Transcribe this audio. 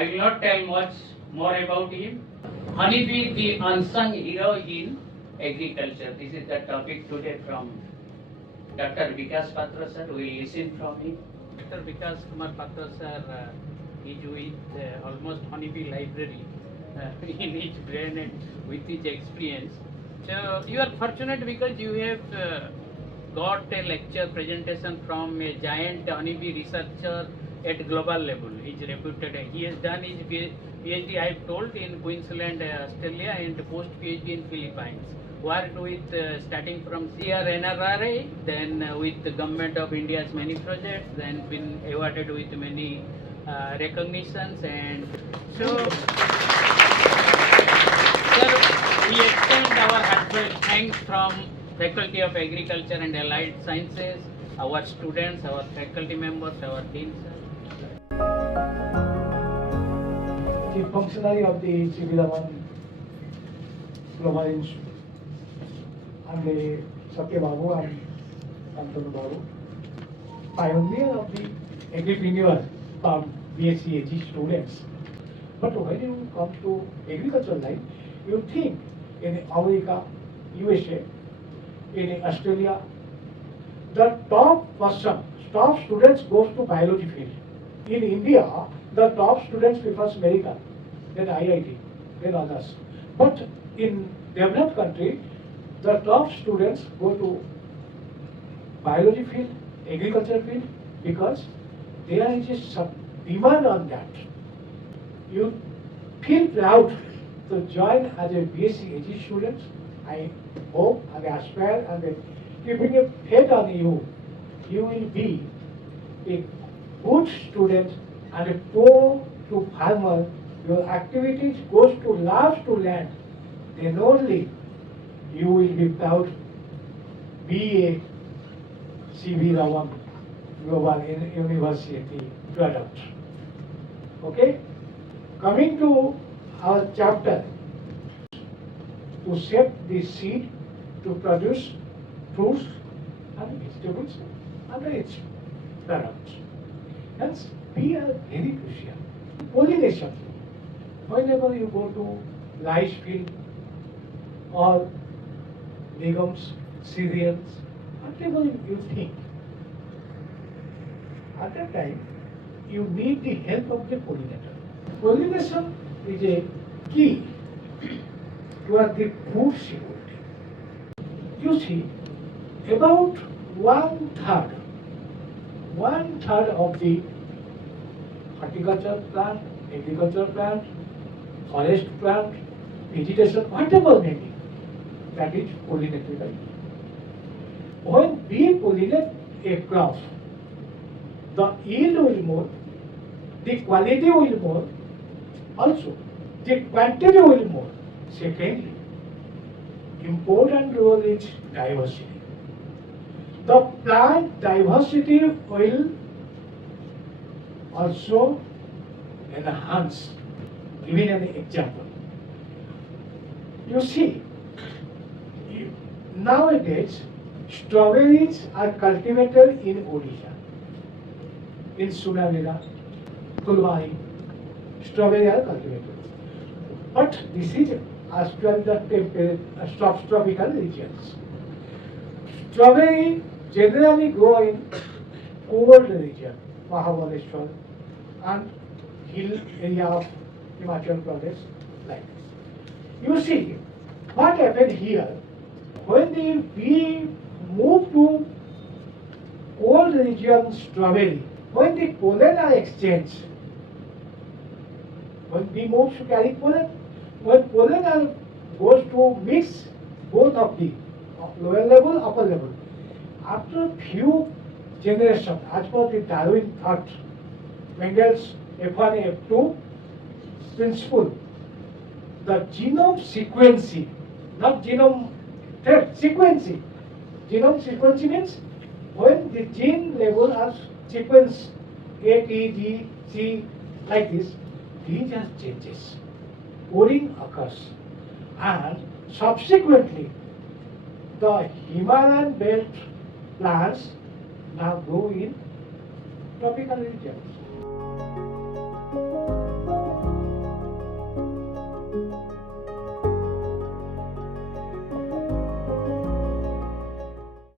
I will not tell much more about him. Honeybee, the unsung hero in agriculture. This is the topic today from Dr. Patra sir. We will listen from him. Dr. Patra sir is with almost honeybee library in his brain and with his experience. So you are fortunate because you have got a lecture presentation from a giant honeybee researcher at global level. He is reputed. He has done his PhD, I have told, in Queensland, Australia, and post PhD in Philippines. Worked with starting from CRNRRA, then with the government of India's many projects, then been awarded with many recognitions, and so sir, we extend our heartfelt thanks from Faculty of Agriculture and Allied Sciences, our students, our faculty members, our deans. The functionary of the Civilavan Global Institute and the Satya Babu and Antonu Babu, pioneer of the agripreneur from BSc AG students. But when you come to agricultural line, you think in America, USA, in Australia, the top students goes to biology field. In India, the top students prefers medical, then IIT, then others. But in developed country, the top students go to biology field, agriculture field, because there is some demand on that. You feel proud to join as a BSc AG student. I hope and aspire and keeping a faith on you, you will be a good student and a pro to farmer. Your activities goes to love to land. Then only you will be proud be a CV Ravan Global University product. Okay? Coming to our chapter, to shape the seed to produce fruits and vegetables and its products. Hence, we are very crucial. Pollination. Whenever you go to rice field or legumes, cereals, whatever you think, at that time you need the help of the pollinator. Pollination is a key towards the food security. You see, about one third of the horticulture plant, agriculture plant, forest plant, vegetation, whatever may be, that is pollinated by bee. When we pollinate a crop, the yield will more, the quality will more, also the quantity will more. Secondly, important role is diversity. The plant diversity will also enhance. Giving an example, you see, nowadays strawberries are cultivated in Odisha, in Sunavera, Fulbani, strawberry are cultivated. But this is as well the tropical regions. Strawberry generally grow in cold region, Mahabaleshwar and hill area of Himachal Pradesh, like this. You see, what happened here, when we move to cold region strawberry, when the pollen are exchanged, when we move to carry pollen, when pollen are goes to mix both of the lower level, upper level, after few generations, as per the Darwin thought, Mendel's F1, F2 principle, the genome sequencing, not genome thread, sequencing. Genome sequencing means when the gene level are sequenced A, T, G, C, like this, these are changes. Coding occurs. And subsequently, the Himalayan belt plants now grow in tropical regions.